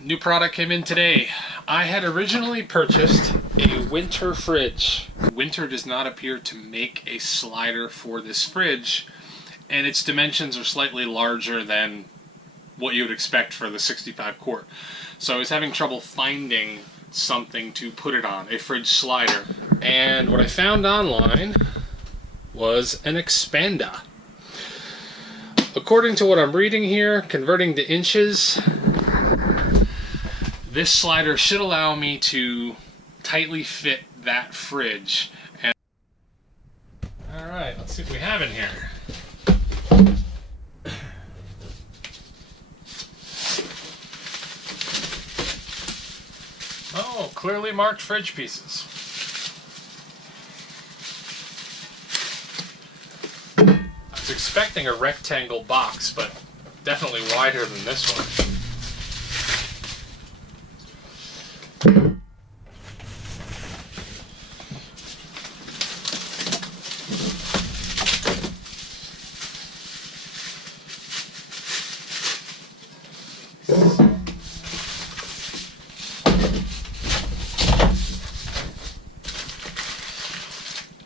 New product came in today. I had originally purchased a Whynter fridge. Whynter does not appear to make a slider for this fridge, and its dimensions are slightly larger than what you would expect for the 65 quart. So I was having trouble finding something to put it on, a fridge slider. And what I found online was an Expanda. According to what I'm reading here, converting to inches, this slider should allow me to tightly fit that fridge. And alright, let's see what we have in here. Oh, clearly marked fridge pieces. I was expecting a rectangle box, but definitely wider than this one.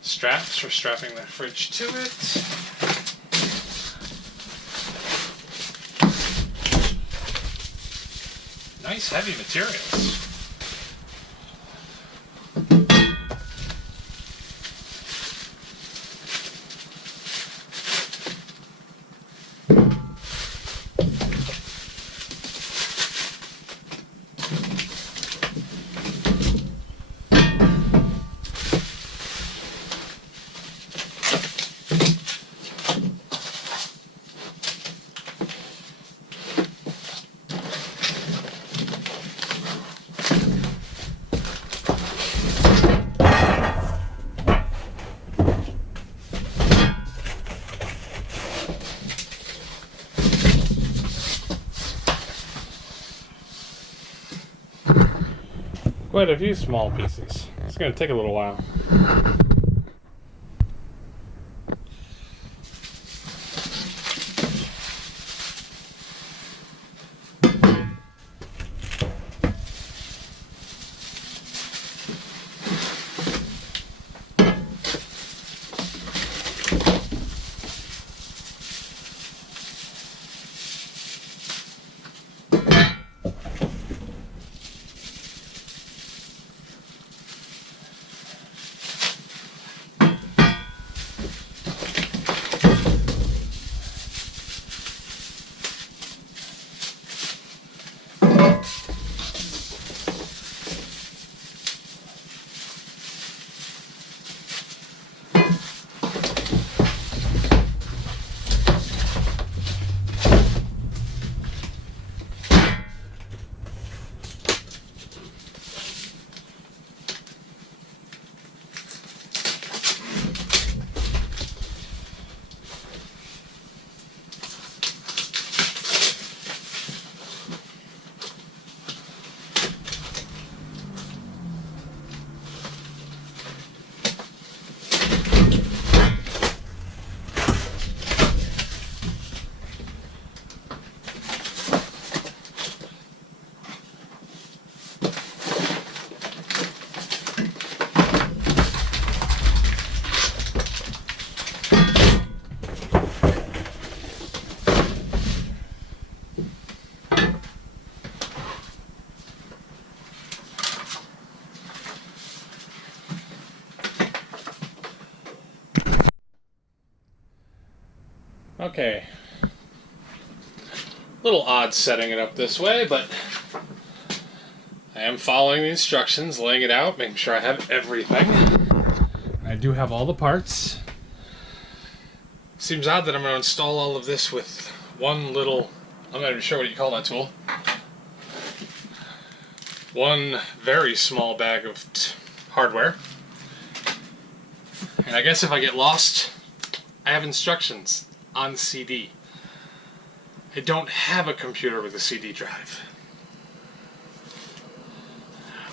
Straps for strapping the fridge to it. Nice heavy materials. Quite a few small pieces. It's going to take a little while. Okay, a little odd setting it up this way, but I am following the instructions, laying it out, making sure I have everything. I do have all the parts. Seems odd that I'm going to install all of this with one little, I'm not even sure what you call that tool. One very small bag of hardware. And I guess if I get lost, I have instructions on CD. I don't have a computer with a CD drive.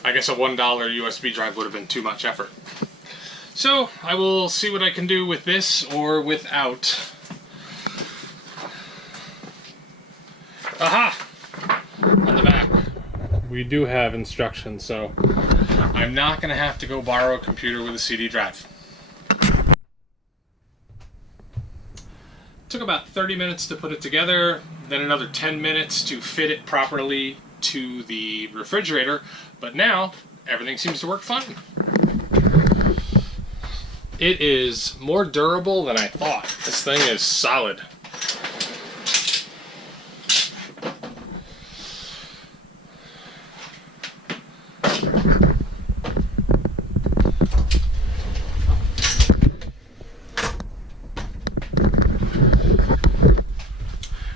I guess a $1 USB drive would have been too much effort. So I will see what I can do with this or without. Aha! On the back. we do have instructions, so I'm not going to have to go borrow a computer with a CD drive. Took about 30 minutes to put it together, then another 10 minutes to fit it properly to the refrigerator, but now everything seems to work fine. It is more durable than I thought. This thing is solid.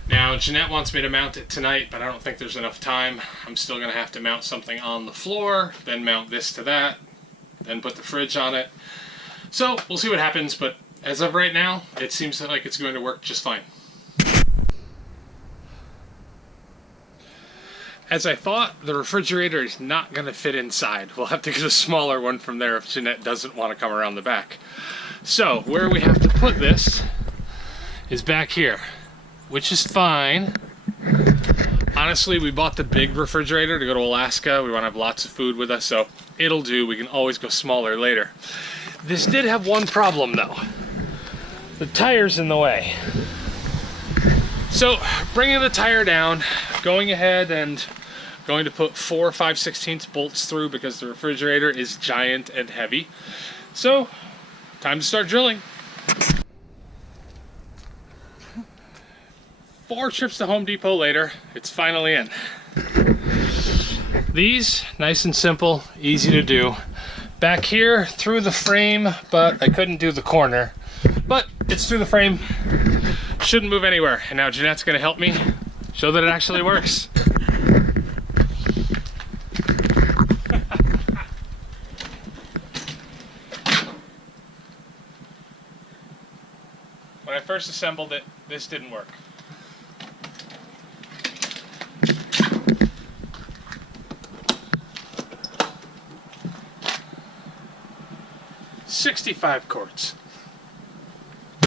Now, Jeanette wants me to mount it tonight, but I don't think there's enough time. I'm still going to have to mount something on the floor, then mount this to that, then put the fridge on it. So, we'll see what happens, but as of right now, it seems like it's going to work just fine. As I thought, the refrigerator is not going to fit inside. We'll have to get a smaller one from there if Jeanette doesn't want to come around the back. So, where we have to put this is back here, which is fine. Honestly, we bought the big refrigerator to go to Alaska. We want to have lots of food with us, so it'll do. We can always go smaller later. This did have one problem though. The tire's in the way. So bringing the tire down, going ahead and going to put 4 5/16 bolts through because the refrigerator is giant and heavy. So time to start drilling. 4 trips to Home Depot later, it's finally in. These, nice and simple, easy to do. Back here, through the frame, but I couldn't do the corner. But it's through the frame, shouldn't move anywhere. And now Jeanette's gonna help me show that it actually works. When I first assembled it, this didn't work. $65 quarts.